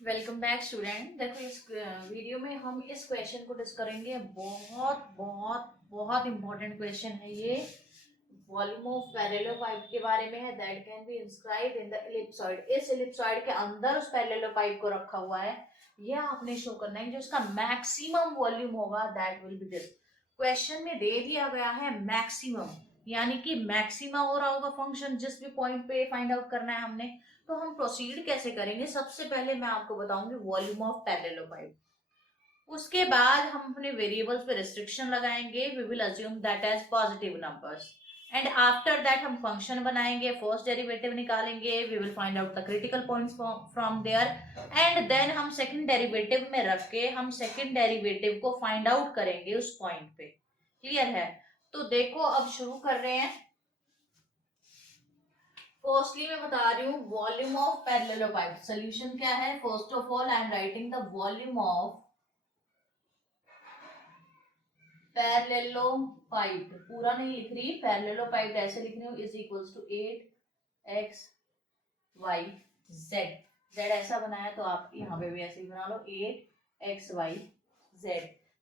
Welcome back student. देखो इस video में हम इस क्वेश्चन को डिस्कस करेंगे। बहुत बहुत बहुत इंपॉर्टेंट क्वेश्चन है ये। वॉल्यूम ऑफ पैरेललोपाइप के बारे में है। That can be inscribed in the ellipsoid. इस एलिप्सॉइड के अंदर उस पैरेललोपाइप को रखा हुआ है। यह आपने शो करना है जो उसका मैक्सिमम वॉल्यूम होगा that will B this. Question में दे दिया गया है मैक्सिमम, यानी कि मैक्सिमा हो रहा होगा फंक्शन जिस भी पॉइंट पे फाइंड आउट करना है हमने। तो हम प्रोसीड कैसे करेंगे? सबसे पहले मैं आपको बताऊंगी वॉल्यूम ऑफ पैरेललोपाइप। उसके बाद हम अपने वेरिएबल्स पे रिस्ट्रिक्शन लगाएंगे। We will assume that as positive numbers and after that हम फंक्शन बनाएंगे, फर्स्ट डेरिवेटिव निकालेंगे। We will find out the critical points from there and then हम सेकंड डेरिवेटिव में रख के हम सेकंड डेरिवेटिव को फाइंड आउट करेंगे उस पॉइंट पे। क्लियर है? तो देखो अब शुरू कर रहे हैं। फर्स्टली मैं बता रही हूँ वॉल्यूम ऑफ पैरेललोपाइप। सोल्यूशन क्या है? First of all I am writing the volume of parallelepiped. पूरा नहीं लिख रही, पैरेललोपाइप ऐसे लिख रही हूँ, is equals to 8x y z। z ऐसा बनाया तो आप यहाँ पे भी ऐसे ही बना लो, 8x y z।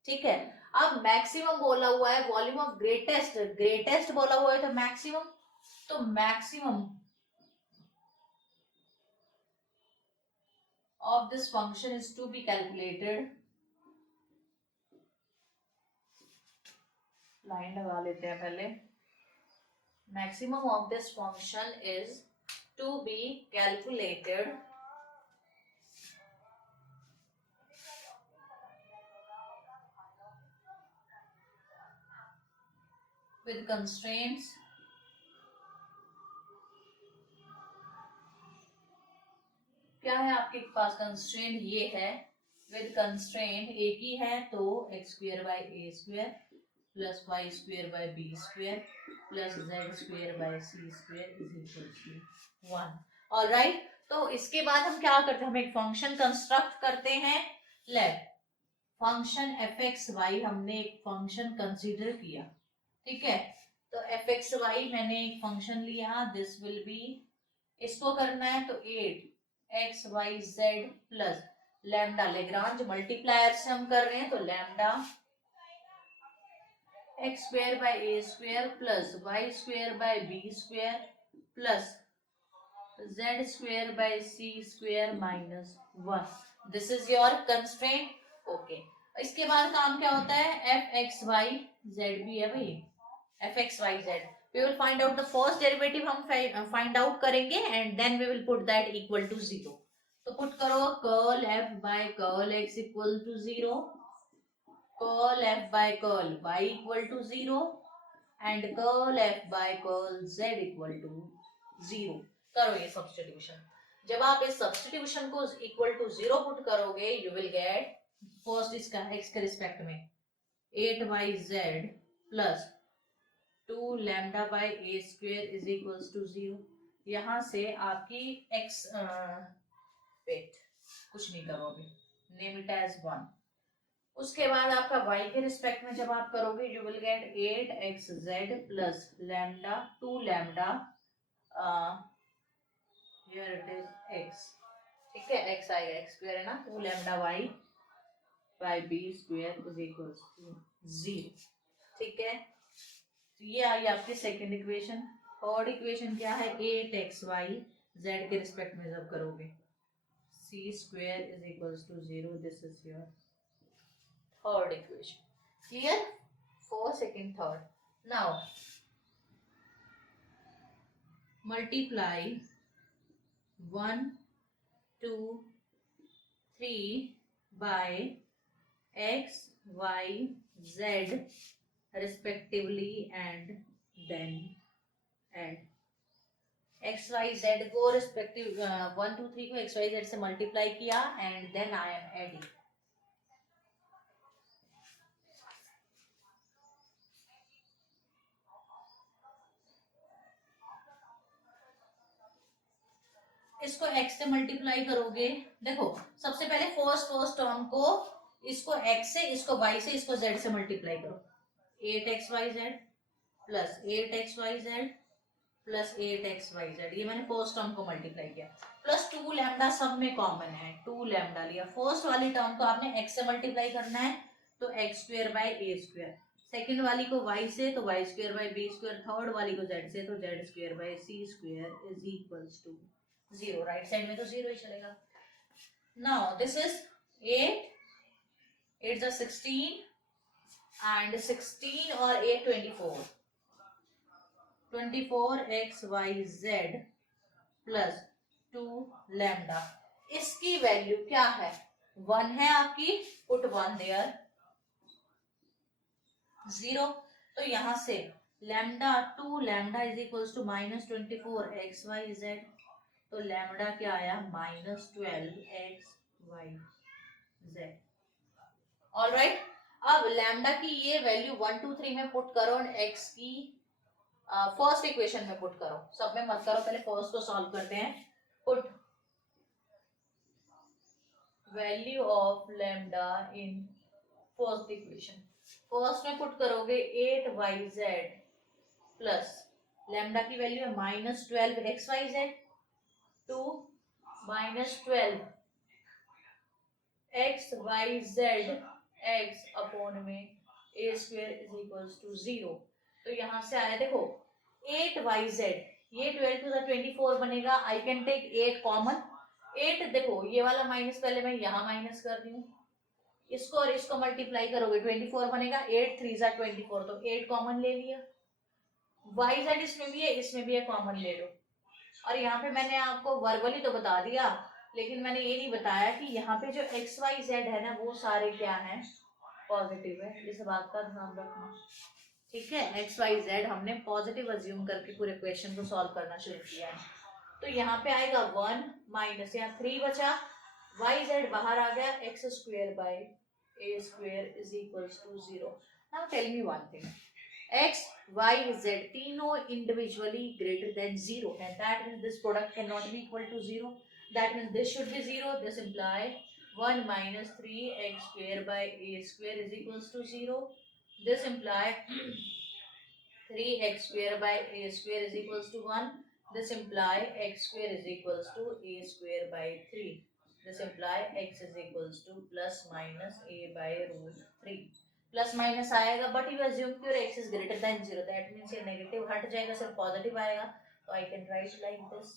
ठीक है। अब मैक्सिमम बोला हुआ है, वॉल्यूम ऑफ ग्रेटेस्ट, ग्रेटेस्ट बोला हुआ है तो मैक्सिमम, तो maximum of this function is to be calculated। Line लगा लेते हैं पहले। maximum of this function is to be calculated with constraints क्या है आपके पास? कंस्ट्रेंट ये है, विद कंस्ट्रेंट एक ही है तो x square by a square plus y square by b square plus z square by c square is equal to 1। Alright, तो इसके बाद हम क्या करते हैं? हम एक फंक्शन कंस्ट्रक्ट करते हैं। Let function f x y हमने एक फंक्शन कंसीडर किया। ठीक है, तो एफ एक्स वाई मैंने एक फंक्शन लिया। दिस विल बी, इसको करना है तो 8xyz plus lambda, Lagrange multiplier से हम कर रहे हैं तो lambda x square by a square plus y square by b square plus z square by c square minus 1। This is your constraint. Okay, इसके बाद काम क्या होता है? एफ एक्स वाई जेड भी है भाई, f x y z. we will find out the first derivative, हम find out करेंगे and then we will put that equal to 0। तो पुट करो curl f by curl x equal to 0, curl f by curl y equal to 0 and curl f by curl z equal to 0। करो ये substitution. जब आप इस substitution को equal to 0 put करोगे you will get first इसका x के respect में 8yz plus 2 lambda by a square is equals to 0। यहाँ से आपकी x वेट कुछ नहीं करोगे, नेम इट एज 1। उसके बाद आपका y के रिस्पेक्ट में जब आप करोगे you will gate 8xz plus lambda 2 lambda here it is x। ठीक है, x आएगा, x स्क्वायर है ना, 2 lambda y by B square is equals to 0। ठीक है, ये आई आपकी सेकेंड इक्वेशन। थर्ड इक्वेशन क्या है? 8xy z के रिस्पेक्ट में जब करोगे c square is equals to 0। This is your third equation. Clear? For second third. Now multiply 1 2 3 by x y z respectively and then add x y z को respective 1 2 3 को x y z से multiply किया and then I am adding. इसको x से multiply करोगे। देखो सबसे पहले फर्स्ट टर्म को, इसको x से, इसको y से, इसको z से मल्टीप्लाई करो। 8xyz plus 8xyz plus 8xyz, ये मैंने फर्स्ट टर्म को मल्टीप्लाई किया, प्लस 2 लैम्डा सब में कॉमन है, 2 लैम्डा लिया। फर्स्ट वाली टर्म को आपने x से मल्टीप्लाई करना है तो x square by a square, second वाली को y से तो y square by b square, third वाली को z से तो z square by c square is equals to 0। Right side में तो 0 ही चलेगा। Now this is 8, 8 is 16 and 16 और 8 24, 24xyz प्लस 2 लैम्डा। इसकी वैल्यू क्या है? 1 है आपकी, पुट 1 देयर, 0। तो यहां से lambda 2 lambda is equals to -24xyz, तो लैम्डा क्या आया? -12xyz। ऑलराइट, अब लैम्डा की ये वैल्यू 1 2 3 में पुट करो और x की फर्स्ट इक्वेशन में पुट करो, सब में मत करो, पहले फर्स्ट को सॉल्व करते हैं। Put value of lambda in first equation, first में पुट करोगे 8yz प्लस लैम्डा की वैल्यू है -12xyz to -12xyz x upon में a square is equals to 0। तो यहां से आया देखो 8yz, ये 12 टू द 24 बनेगा, आई कैन टेक 8 कॉमन, 8 देखो ये वाला माइनस पहले मैं यहाँ माइनस कर रही हूँ, इसको और इसको मल्टीप्लाई करोगे 24 बनेगा, 8 3 ज़ा 24, तो 8 कॉमन ले लिया, yz इसमें भी है इसमें भी है, कॉमन ले लो। और यहाँ पे मैंने आपको वर्बली तो बता दिया, लेकिन मैंने ये नहीं बताया कि यहाँ पे जो एक्स वाई जेड है ना वो सारे क्या हैं? पॉजिटिव है, इस बात का ध्यान रखना। ठीक है, एक्स वाई जेड हमने पॉजिटिव अज्यूम करके पूरे क्वेश्चन को सॉल्व करना शुरू किया है। तो यहाँ पे आएगा 1 माइनस, यहाँ 3 बचा, वाई जेड बाहर आ गया, x square by A square is equals to 0। Now tell me one thing, x, y, z तीनों individually greater than 0 and that means this product cannot be equal to 0, that means this should be 0, this imply 1 minus 3x square by a square is equals to 0, this imply 3x square by a square is equals to 1, this imply x square is equals to a square by 3, this imply x is equals to plus minus a by root 3। Plus minus आएगा but you assume कि x is greater than 0, that means ये negative हट जाएगा, सिर्फ positive आएगा, तो I can write like this,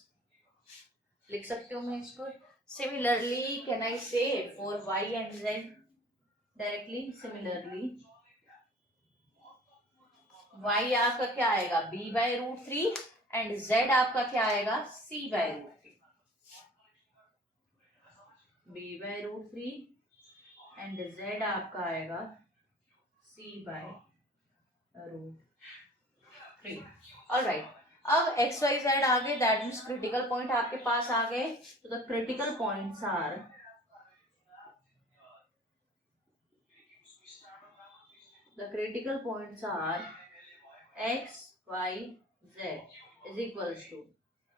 लिख सकती हूँ मैं इसको। Similarly can I say for y and z directly, similarly y आपका क्या आएगा? b by root 3 and z आपका क्या आएगा? c by root 3, b by root 3 and z आपका आएगा c by root 3। ऑलराइट, अब x y z आ गए, दैट मीन्स क्रिटिकल पॉइंट आपके पास आ गए। तो the critical points are x y z is equals to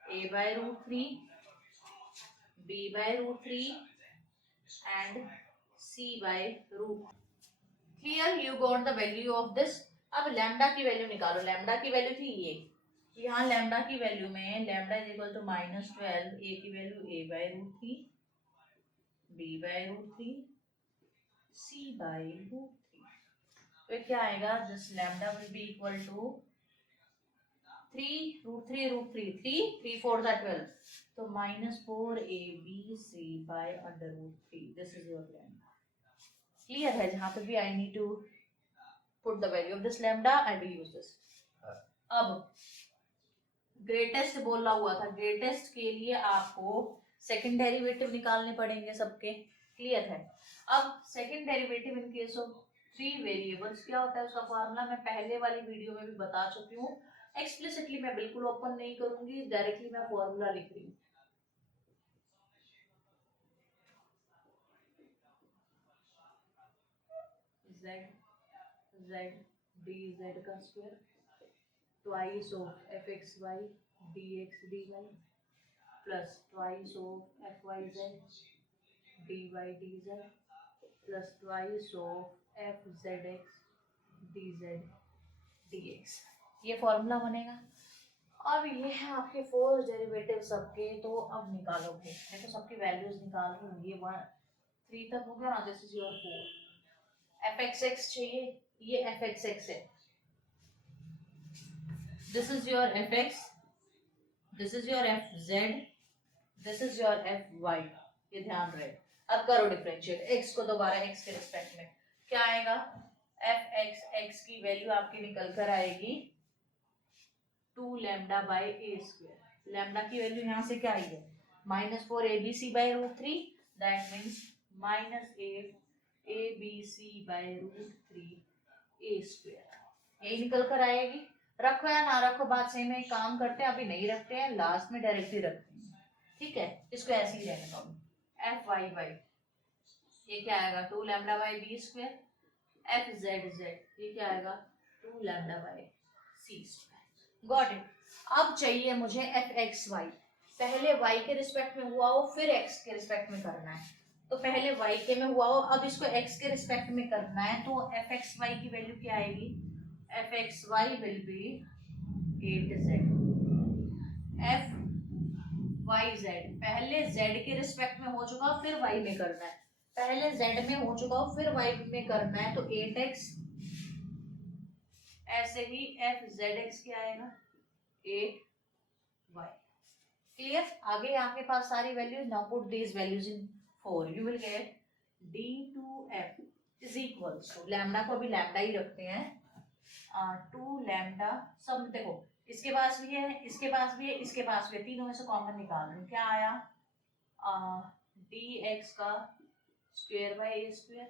a by root 3, b by root 3 and c by root। Here you got the value of this। अब lambda की value निकालो, lambda की value थी ये, यहाँ lambda की value में lambda is equal to -12, a की value a by root 3, b by root 3, c by root 3। तो क्या आएगा? This lambda will be equal to 3 root 3 root 3, 3 3 4 12, तो -4abc by under root 3, this is your lambda. Clear है? जहां पे भी I need to put the value of this lambda, I will use this. अब greatest बोला हुआ था, greatest के लिए आपको सेकंड डेरिवेटिव निकालने पड़ेंगे सबके, क्लियर है? अब second derivative in case of 3 variables क्या होता है, उसका फॉर्मूला मैं पहले वाली वीडियो में भी बता चुकी हूँ, एक्सप्लिसिटली मैं बिल्कुल ओपन नहीं करूंगी, डायरेक्टली मैं फॉर्मूला लिख रही हूँ। z dz का square twice of fxy dx dy plus twice of fyz dy dz plus twice of fzx dz dx, ये फॉर्मूला बनेगा। अब ये है आपके फोर्स डेरिवेटिव सबके, तो अब निकालोगे, देखो सबकी वैल्यूज निकाल रही हूँ। ये 3 तक हो गया ना, this is your 4। F x x चाहिए, ये एफ एक्स एक्स है, this is your f x, this is your f z, this is your f y, ये ध्यान रहे। अब करो डिफरेंशिएट, एक्स को दोबारा एक्स के रिस्पेक्ट में, क्या आएगा, एफ एक्स एक्स की वैल्यू आपकी निकल कर आएगी 2 lambda by A square. Lambda की वैल्यू यहाँ से क्या आई है, -4 ABC by root 3, that means -8 ABC by root 3 a square, यही निकल कर आएगी। रखो या ना रखो बात सही में, काम करते हैं, अभी नहीं रखते हैं, लास्ट में डायरेक्टली रखते हैं, ठीक है, इसको ऐसे ही रहने दो। एफ वाई बाई, ये क्या आएगा 2 lambda by B square, F Z Z, ये क्या आएगा 2 lambda by C square. Got it. अब चाहिए मुझे एफ एक्स वाई, पहले वाई के रिस्पेक्ट में हुआ हो फिर एक्स के रिस्पेक्ट में करना है, तो पहले वाई के में हुआ हो, अब इसको एक्स के रिस्पेक्ट में करना है, तो एफ एक्स वाई की वैल्यू क्या आएगी, F x Y will be 8z, F Y Z, पहले जेड के रिस्पेक्ट में हो चुका फिर वाई में करना है, पहले जेड में हो चुका हो फिर वाई में करना है, तो 8x, ऐसे ही एफ जेड एक्स क्या आएगा 8y। क्लियर, आगे आपके पास सारी values, now put these values in 4, you will get d2f is equals to, lambda को भी लैम्डा ही रखते हैं, 2 लैम्डा, सब देखो इसके पास भी है, इसके पास भी है, इसके पास भी है, तीनों में से कॉमन निकाल रही हूँ, क्या आया dx का square by A square,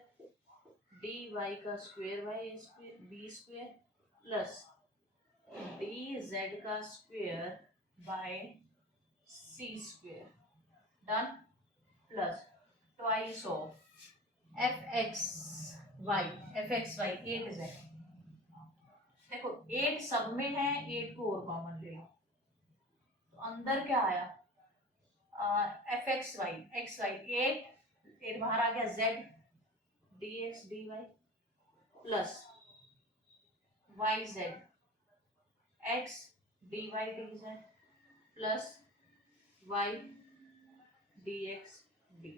dy का square by A square B square, plus dz का square by C square, done, plus twice of F x Y 8z, देखो 8 सब में है, 8 को और कॉमन ले लो, तो अंदर क्या आया एफ एक्स वाई 8 बाहर आ गया, z dx dy plus Y Z x dy dz plus y dx dy,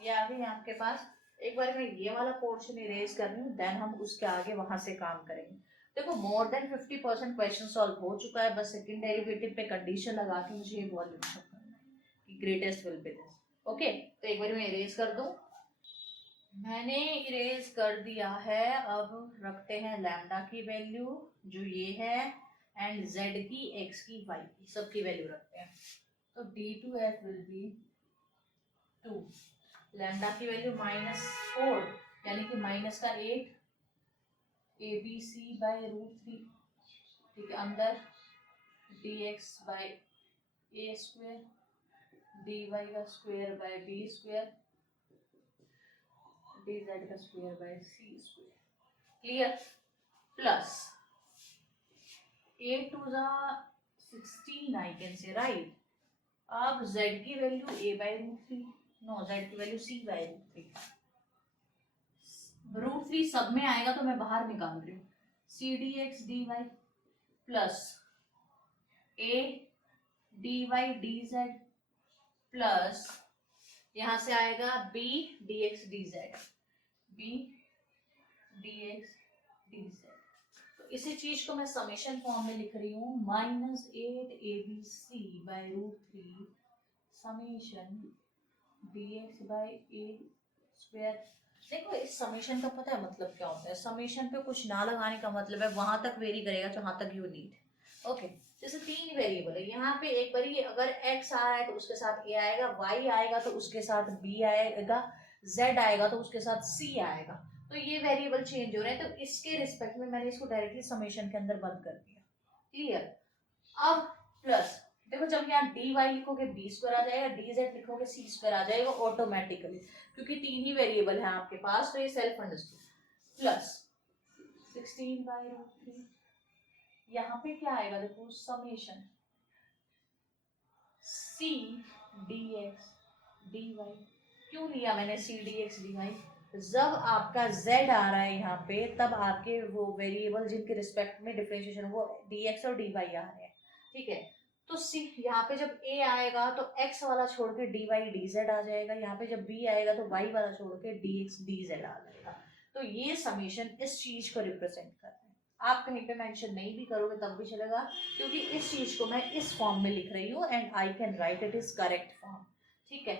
ये आ गई आपके पास। एक बार मैं ये वाला पोर्शन इरेज कर रही हूँ, देन हम उसके आगे वहां से काम करेंगे। देखो मोर देन 50% क्वेश्चन सॉल्व हो चुका है, बस सेकंड डेरिवेटिव पे कंडीशन लगा के मुझे ये वॉल्यूम करना है कि greatest will be this. Okay, तो एक बार मैं इरेज कर दूं, मैंने इरेज कर दिया है। अब रखते हैं लैम्डा की वैल्यू जो ये है, एंड z की, x की, y की, सबकी वैल्यू रखते हैं, तो d2f विल बी 2, लैम्डा की वैल्यू -4 यानी कि माइनस का 8 ABC बाई रूट 3, ठीक है, अंदर dx by A square, dy का square by B square, dz का square by C square, clear, plus 8 to the 16 I can say, right। अब z की value a by root 3, no z की value c by root 3, root 3 सब में आएगा तो मैं बाहर निकाल रही हूँ, c dx dy plus a dy dz plus यहाँ से आएगा b dx dz, b dx dz, तो इसी चीज को मैं समेशन फॉर्म में लिख रही हूँ, -8 ABC by root 3 summation dx by a square. देखो इस समेशन का पता है मतलब क्या होता है, समेशन पे कुछ ना लगाने का मतलब है वहां तक वेरी करेगा जहां तक यू नीड। ओके, जैसे 3 वेरिएबल है, यहाँ पे एक बार ये अगर x आ रहा है तो उसके साथ a आएगा, y आएगा तो उसके साथ b आएगा, z आएगा तो उसके साथ c आएगा, तो ये वेरिएबल चेंज हो रहे हैं, तो इसके रिस्पेक्ट में मैंने इसको डायरेक्टली समेशन के अंदर बंद कर दिया, क्लियर। अब प्लस देखो जब यहाँ dy लिखोगे b स्क्वायर आ जाएगा, dz लिखोगे c स्क्वायर आ जाएगा ऑटोमेटिकली, क्योंकि 3 ही वेरिएबल है आपके पास, तो ये self understood, plus 16 by root 3, यहाँ पे क्या आएगा देखो समेशन c dx dy, क्यों लिया मैंने c dx dy, जब आपका z आ रहा है यहाँ पे तब आपके वो वेरिएबल जिनके रिस्पेक्ट में डिफरेंशिएशन वो dx और dy आ रहे हैं, ठीक है। तो सी यहाँ पे जब a आएगा तो x वाला छोड़ के dy dz आ जाएगा, यहाँ पे जब b आएगा तो y वाला छोड़ के dx dz आ जाएगा। तो ये समेशन इस चीज को रिप्रेजेंट कर रहा है। आप कहीं पे मेंशन नहीं भी करोगे तब भी चलेगा, क्योंकि इस चीज को मैं इस फॉर्म में लिख रही हूँ and I can write it is correct form. ठीक है।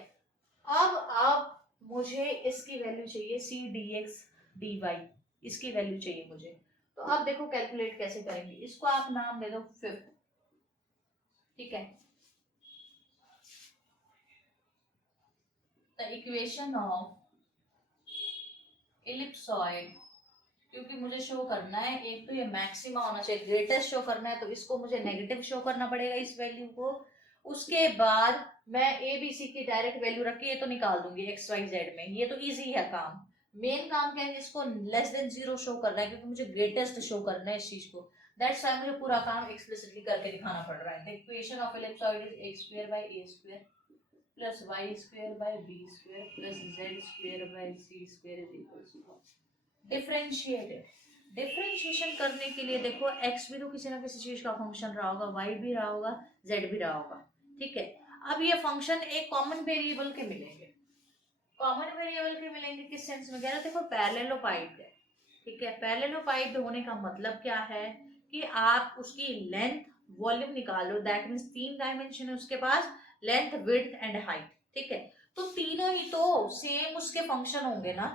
अब मुझे इसकी वैल्यू चाहिए c dx dy, इसकी वैल्यू चाहिए मुझे। तो अब देखो कैलकुलेट कैसे करेंगे, इसको आप नाम दे दो फिफ्थ। ठीक है। द इक्वेशन ऑफ इलिप्सॉइड, क्योंकि मुझे शो करना है, एक तो ये मैक्सिमा होना चाहिए, ग्रेटेस्ट शो करना है, तो इसको मुझे नेगेटिव शो करना पड़ेगा इस वैल्यू को। उसके बाद मैं ए बी सी की डायरेक्ट वैल्यू रख के ये तो निकाल दूंगी एक्स वाई जेड में, ये तो इजी है काम। मेन काम क्या है, इसको लेस देन जीरो शो करना है, क्योंकि मुझे ग्रेटेस्ट शो करना है इस चीज को। दैट्स व्हाई मुझे पूरा काम एक्सप्लिसिटली करके दिखाना पड़ रहा है। The equation of ellipsoid is X square by A square plus Y square by B square plus Z square by C square is equal to differentiated. Differentiation करने के लिए देखो x भी तो किसी ना किसी चीज का फंक्शन रहा होगा, y भी रहा होगा, z भी रहा होगा। ठीक है। अब ये फंक्शन एक कॉमन वेरिएबल के मिलेंगे। कॉमन वेरिएबल के मिलेंगे किस सेंस में, कह रहे देखो पैरेललोपाइड है। ठीक है। पैरेललोपाइड होने का मतलब क्या है कि आप उसकी लेंथ वॉल्यूम निकाल लो, दैट मीन्स 3 डायमेंशन है उसके पास, लेंथ विड्थ एंड हाइट। ठीक है। तो तीनों ही तो सेम उसके फंक्शन होंगे ना,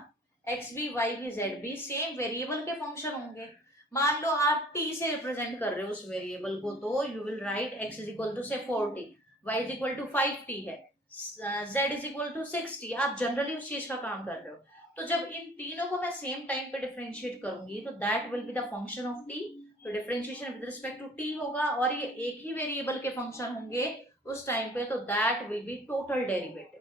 एक्स भी वाई भी जेड भी सेम वेरिएबल के फंक्शन होंगे। मान लो आप t से रिप्रेजेंट कर रहे हो उस वेरिएबल को, तो you will write x is equal to से 40, y is equal to 5t है, z इज इक्वल टू 60। आप जनरली उस चीज का काम कर रहे हो। तो जब इन तीनों को मैं सेम टाइम पे डिफरेंशिएट करूंगी तो that will be the function of t। तो differentiation with respect to t होगा, और ये एक ही वेरिएबल के फंक्शन होंगे उस टाइम पे, तो that will B total derivative.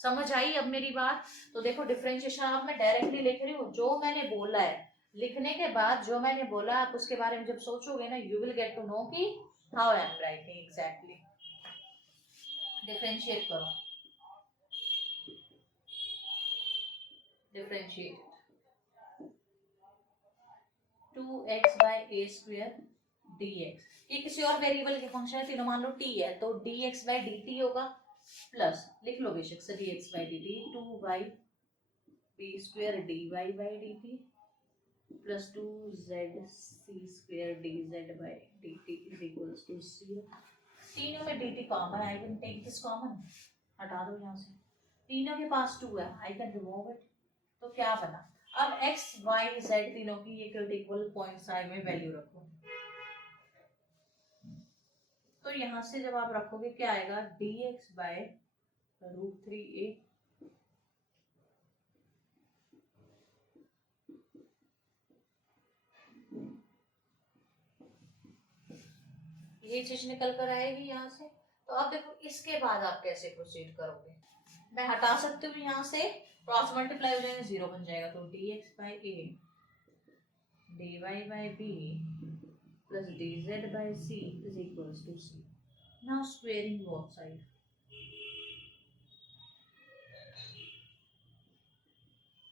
समझ आई अब मेरी बात। तो देखो डिफरेंशिएशन अब मैं डायरेक्टली लिख रही हूँ, जो मैंने बोला है लिखने के बाद जो मैंने बोला आप उसके बारे में जब सोचोगे ना, you will get to know कि how I am writing exactly. Differentiate करो, differentiate 2x by a square dx, ये किसी और वेरिएबल के फंक्शन है, तीनों मान लो t है, तो dx बाय dt होगा, प्लस लिख लो बेशक से dx by dt 2y b square dy by dt plus 2z c square dz by dt is equals to 0। तीनों में dt common, I can take this common, हटा दो यहाँ से, तीनों के पास 2 है, आई कैन रिमूव इट। तो क्या बना, अब x y z तीनों की ये क्रिटिकल पॉइंट्स आए में वैल्यू रखो। तो यहाँ से जब आप रखोगे क्या आएगा, dx बाय √3a ये चीज निकल कर आएगी यहाँ से। तो अब देखो इसके बाद आप कैसे प्रोसीड करोगे, मैं हटा सकती हूँ यहाँ से, क्रॉस मल्टीप्लाई हो जाएगा, 0 बन जाएगा, तो dx by a dy by b plus dz by c is equals to c। Now squaring both side,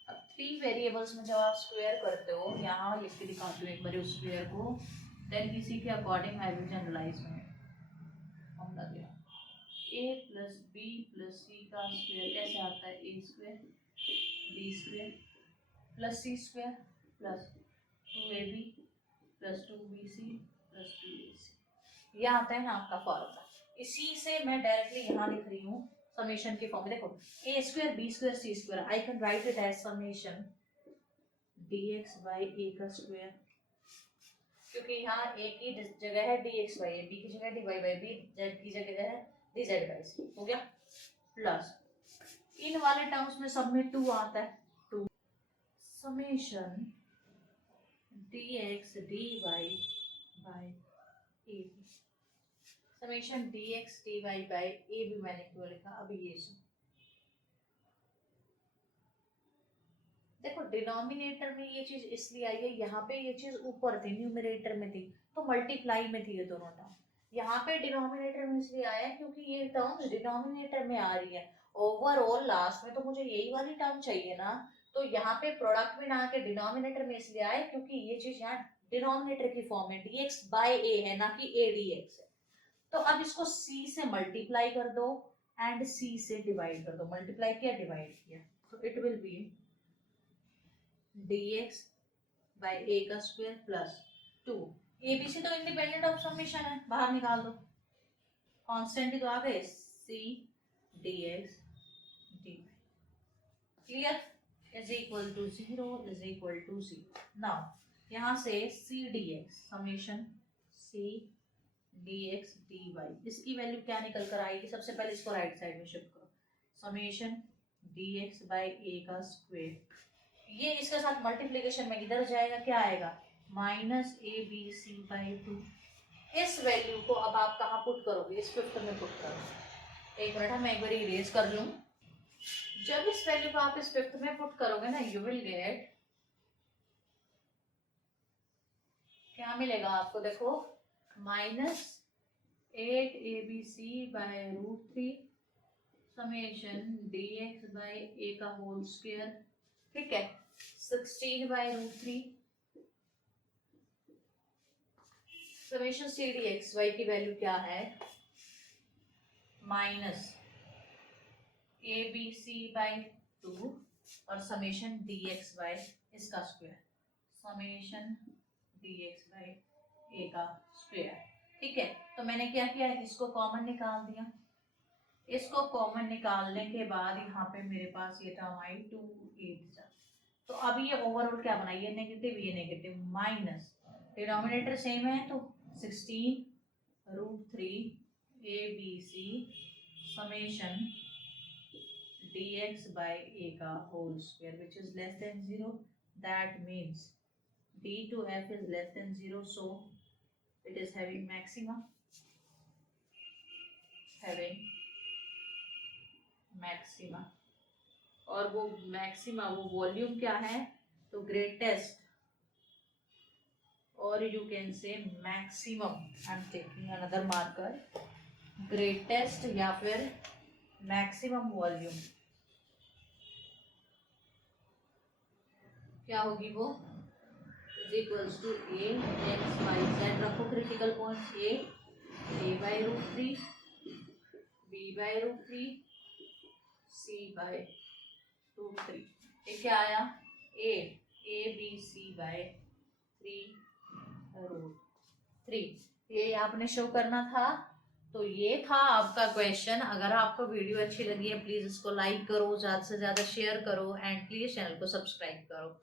अब 3 वेरिएबल्स में जब आप स्क्वायर करते हो, यहाँ लिख के दिखाती हूँ एक बार उस स्क्वायर को, देन इसी के अकॉर्डिंग आई विल जनरलाइज में हम लग गया a plus b plus c का स्क्वायर कैसे आता है, a square b square plus c square plus 2ab plus 2bc plus 2ac, ये आता है ना आपका फॉर्मूला। इसी से मैं डायरेक्टली यहाँ लिख रही हूँ समेशन के फॉर्म में, देखो a square b square c square, I can write it as summation dx by a का स्क्वायर, क्योंकि यहाँ a की जगह है dx बाय a, b की जगह dy बाय b, z की जगह है dz बाय c, हो गया, प्लस इन वाले टर्म्स में सब में 2 आता है, 2 summation dx dy by a, summation dx dy by a भी मैंने क्यों लिखा, अब ये सुन देखो डिनोमिनेटर में ये चीज इसलिए आई है, यहाँ पे ये चीज ऊपर थी न्यूमरेटर में थी, तो मल्टीप्लाई में थी ये दोनों टर्म, यहाँ पे डिनोमिनेटर में इसलिए आया क्योंकि ये टर्म्स डिनोमिनेटर में आ रही है। ओवरऑल लास्ट में तो मुझे यही वाली टर्म चाहिए ना, तो यहाँ पे प्रोडक्ट में ना आके डिनोमिनेटर में इसलिए आए क्योंकि ये चीज यहाँ डिनोमिनेटर की फॉर्म में dx बाय a है, ना कि a dx है। तो अब इसको c से मल्टीप्लाई कर दो एंड c से डिवाइड कर दो। मल्टीप्लाई किया, डिवाइड किया, तो it will be dx by a का स्क्वायर प्लस 2। abc तो इंडिपेंडेंट ऑफ समेशन है, बाहर निकाल दो। कांस्टेंट ही तो आ गए, c dx dy clear is equal to 0 is equal to 0। Now यहाँ से c dx summation c dx dy, इसकी वैल्यू क्या निकल कर आएगी? सबसे पहले इसको राइट साइड में शिफ्ट करो, समेशन dx बाय a का स्क्वायर, ये इसके साथ मल्टीप्लिकेशन में इधर जाएगा, क्या आएगा? Minus A B C by 2। इस वैल्यू को अब आप कहाँ पुट करोगे? इस फिफ्थ में पुट करोगे। एक मिनट, मैं एक बार इरेज कर लूं। जब इस वैल्यू को आप इस फिफ्थ में पुट करोगे ना, यू विल गेट, क्या मिलेगा आपको? देखो, minus 8 ABC by root 3 summation dx by a का होल स्क्वायर, ठीक है, 16 by root 3 summation c dx y की वैल्यू क्या है? माइनस abc बाय 2 और समेशन dx बाय इसका square, summation dx by a का स्क्वायर, ठीक है। तो मैंने क्या किया, इसको कॉमन निकाल दिया। इसको कॉमन निकालने के बाद यहाँ पे मेरे पास ये टर्म आई 2 8, तो अब ये ओवरऑल क्या बना? ये नेगेटिव, ये नेगेटिव, माइनस डिनोमिनेटर सेम है तो 16 root 3 ABC summation dx by a का whole square which is less than 0, that means d to f is less than 0, so it is having maximum, और वो maxima, वो volume क्या है? तो greatest, और you can say maximum, I am taking another marker, greatest या फिर maximum volume क्या होगी? वो is equals to a x y z, रखो critical point, a by root 3 b by root 3 c by root 3, ये क्या आया? A B c by 3 root 3। ये आपने शो करना था। तो ये था आपका क्वेश्चन। अगर आपको वीडियो अच्छी लगी है, प्लीज इसको लाइक करो, ज्यादा से ज्यादा शेयर करो एंड प्लीज चैनल को सब्सक्राइब करो।